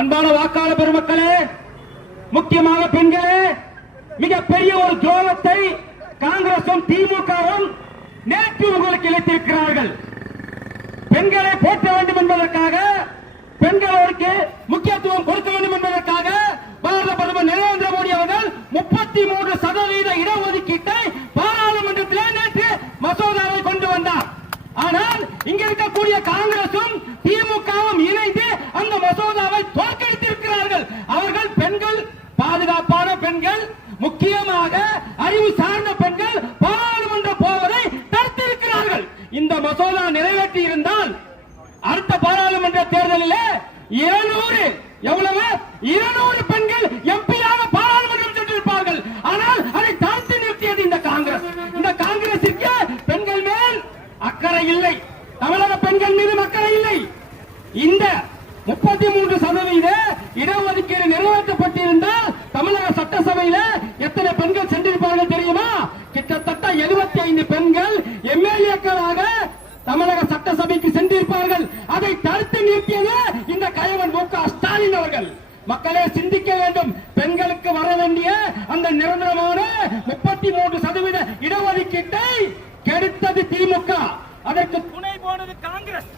அன்பான வாக்காளர் பெருமக்களே, முக்கியமாக பெண்களே, மிகப்பெரிய ஒரு துரோகத்தை காங்கிரசும் திமுகவும் நேற்று உங்களுக்கு இழைத்திருக்கிறார்கள். பெண்களை போற்ற வேண்டும் என்பதற்காக, பெண்களுக்கு முக்கியத்துவம் கொடுக்க வேண்டும் என்பதற்காக பாரத பிரதமர் நரேந்திர மோடி அவர்கள் 33% இடஒதுக்கீட்டை பாராளுமன்றத்தில் நேற்று மசோதாவை கொண்டு வந்தார். ஆனால் இங்க இருக்கக்கூடிய காங்கிரசும் திமுகவும் இணைந்து அந்த மசோதாவை தோற்கடித்திருக்கிறார்கள். அவர்கள் பெண்கள், பாதுகாப்பான பெண்கள், முக்கியமாக அறிவு சார்ந்த பெண்கள் பாராளுமன்றம் போவதை தடுத்திருக்கிறார்கள். இந்த மசோதா நிறைவேற்றி இருந்தால் அடுத்த பாராளுமன்ற தேர்தலில் 200 பெண்கள் எம்பியாக பாராளுமன்றம் சென்றிருப்பார்கள். ஆனால் அதை தடுத்து நிறுத்தியது இந்த காங்கிரஸ். இந்த காங்கிரசிற்கு பெண்கள் மேல் அக்கறை இல்லை, தமிழக பெண்கள் மீது அக்கறை இல்லை. இந்த 33% இடஒதுக்கீடு நிறைவேற்றப்பட்டிருந்தால் தமிழக சட்டசபையில் எத்தனை பெண்கள் சென்றிருப்பார்கள் தெரியுமா? கிட்டத்தட்ட 75 பெண்கள் எம்எல்ஏக்களாக தமிழக சட்டசபைக்கு சென்றிருப்பார்கள். அதை தடுத்து நிறுத்தியது இந்த கயவன் மு.க. ஸ்டாலின் அவர்கள். மக்களே சிந்திக்க வேண்டும். பெண்களுக்கு வர வேண்டிய அந்த நிரந்தரமான 33% இடஒதுக்கீட்டை கெடுத்தது திமுக, அதற்கு துணை போனது காங்கிரஸ்.